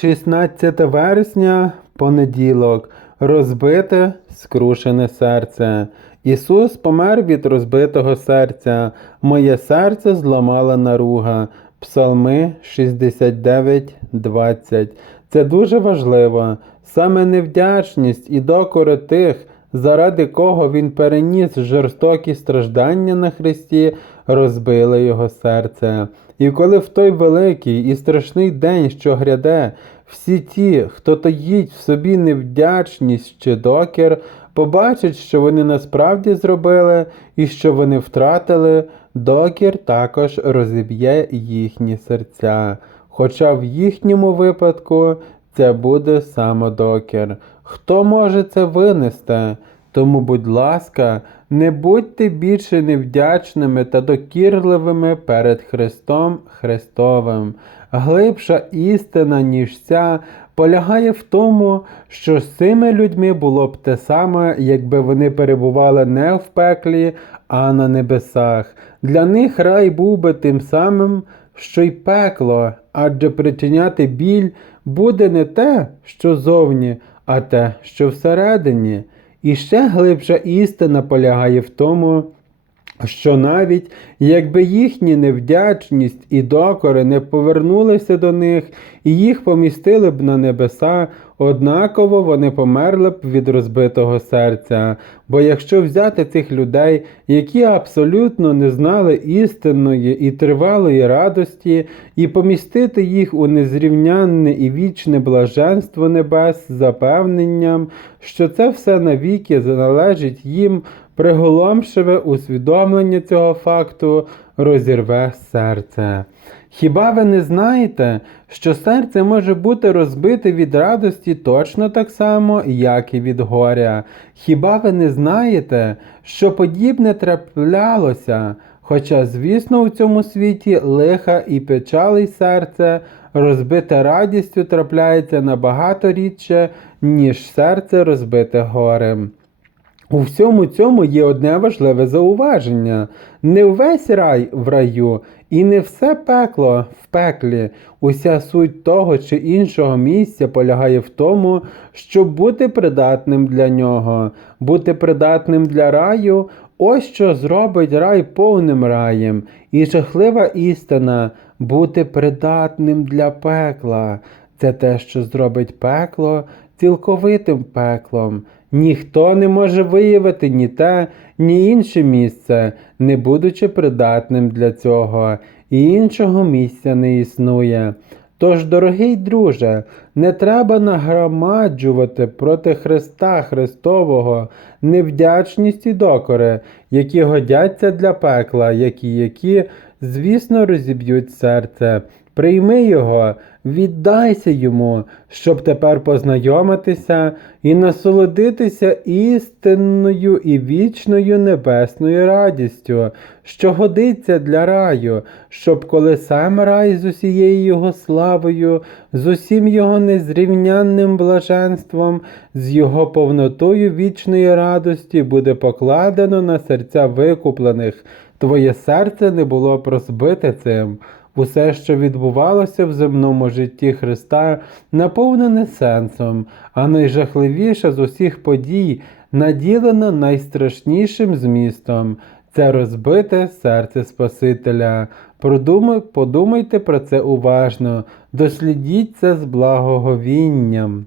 16 вересня, понеділок, розбите, скрушене серце. Ісус помер від розбитого серця, моє серце зламала наруга. Псалми 69, 20. Це дуже важливо. Саме невдячність і докори тих, заради кого він переніс жорстокі страждання на Христі, розбили його серце. І коли в той великий і страшний день, що гряде, всі ті, хто таїть в собі невдячність чи докір, побачать, що вони насправді зробили і що вони втратили, докір також розіб'є їхні серця. Хоча в їхньому випадку це буде самодокір. Хто може це винести? Тому, будь ласка, не будьте більше невдячними та докірливими перед Христом Христовим. Глибша істина, ніж ця, полягає в тому, що з цими людьми було б те саме, якби вони перебували не в пеклі, а на небесах. Для них рай був би тим самим, що й пекло, адже причиняти біль буде не те, що зовні, а те, що всередині. І ще глибша істина полягає в тому, що навіть якби їхні невдячність і докори не повернулися до них і їх помістили б на небеса, однаково вони померли б від розбитого серця. Бо якщо взяти цих людей, які абсолютно не знали істинної і тривалої радості, і помістити їх у незрівнянне і вічне блаженство небес з запевненням, що це все навіки належить їм, приголомшиве усвідомлення цього факту розірве серце. Хіба ви не знаєте, що серце може бути розбите від радості точно так само, як і від горя? Хіба ви не знаєте, що подібне траплялося? Хоча, звісно, у цьому світі лиха і печали серце, розбите радістю трапляється набагато рідше, ніж серце розбите горем. У всьому цьому є одне важливе зауваження: не весь рай в раю, і не все пекло в пеклі. Уся суть того чи іншого місця полягає в тому, щоб бути придатним для нього, бути придатним для раю. Ось що зробить рай повним раєм, і жахлива істина бути придатним для пекла. Це те, що зробить пекло цілковитим пеклом. Ніхто не може виявити ні те, ні інше місце, не будучи придатним для цього, і іншого місця не існує. Тож, дорогий друже, не треба нагромаджувати проти Христа Христового невдячність і докори, які годяться для пекла, які, які, звісно, розіб'ють серце. Прийми його, віддайся йому, щоб тепер познайомитися і насолодитися істинною і вічною небесною радістю, що годиться для раю, щоб коли сам рай з усією його славою, з усім його незрівнянним блаженством, з його повнотою вічної радості буде покладено на серця викуплених, твоє серце не було б розбите цим. Усе, що відбувалося в земному житті Христа, наповнене сенсом, а найжахливіше з усіх подій наділено найстрашнішим змістом це розбите серце Спасителя. Подумайте про це уважно, дослідіть це з благоговінням.